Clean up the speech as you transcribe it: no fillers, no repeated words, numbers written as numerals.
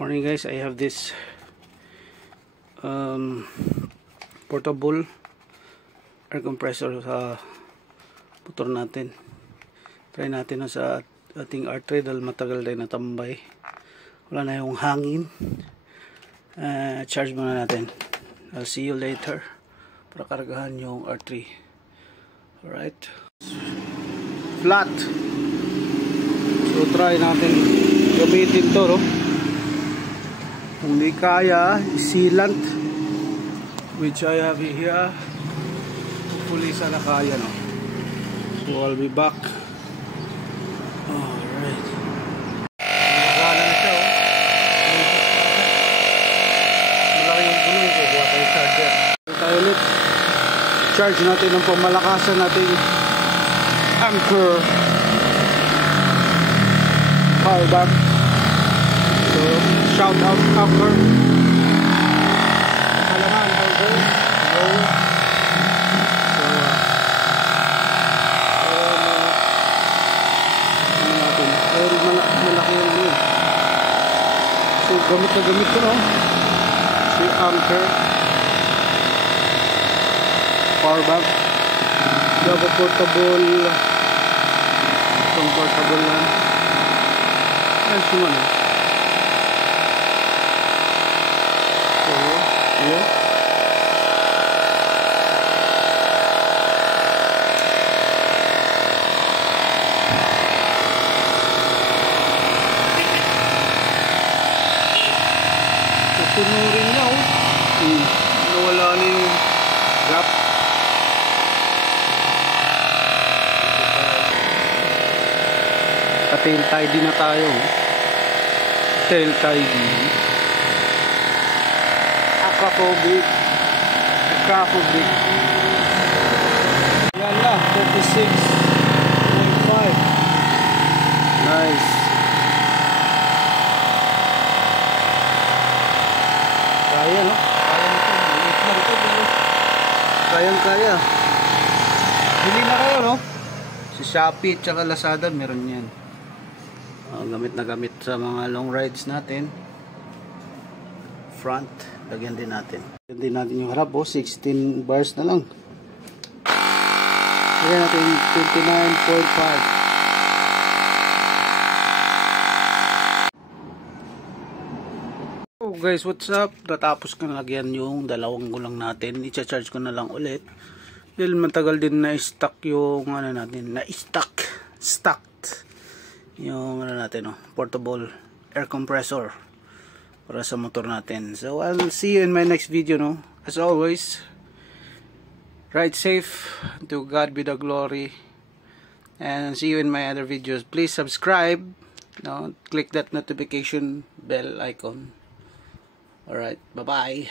Morning guys, I have this portable air compressor sa motor natin. Try natin sa ating R3 dahil matagal tayo natambay. Wala na yung hangin. Charge muna natin. I'll see you later para kargahan yung R3. Alright. Flat. So try natin gamitin to, no? Kung di kaya, sealant, which I have here. Hopefully sana kaya, no? So I'll be back. Alright. Nagana na siya, oh. Malaki yung gulong ko. Buha tayo charger. Tayo ulit. Charge natin ang pamalakasan natin. Anchor power bank. So shout out Anchor. Kalaman Anchor. So malaki yung yun. So gamit na gamit ko, no? Si Anchor power bank. Yung portable. Itong portable lang. Ayos naman, eh. So, yun. Susunurin niya, oh. Nawala na yung gap. Tail tidy na tayo. Tail tidy. Aquaphobic. Yan na, 36.5. Nice. Kaya, no? Kaya. Bili na kayo, no? Si Shopee at saka Lazada meron yan. Gamit na gamit sa mga long rides natin. Front, lagyan din natin. Lagyan din natin yung harap, 16 bars na lang. Lagyan natin 29.5. So guys, what's up? Natapos ko na lagyan yung dalawang gulang natin. I-charge ko na lang ulit. Dahil matagal din na-stuck yung ano natin. Stuck yung ano natin, portable air compressor para sa motor natin. So I'll see you in my next video, no? As always, ride safe, to God be the glory, and see you in my other videos. Please subscribe, no? Click that notification bell icon. Alright, bye bye.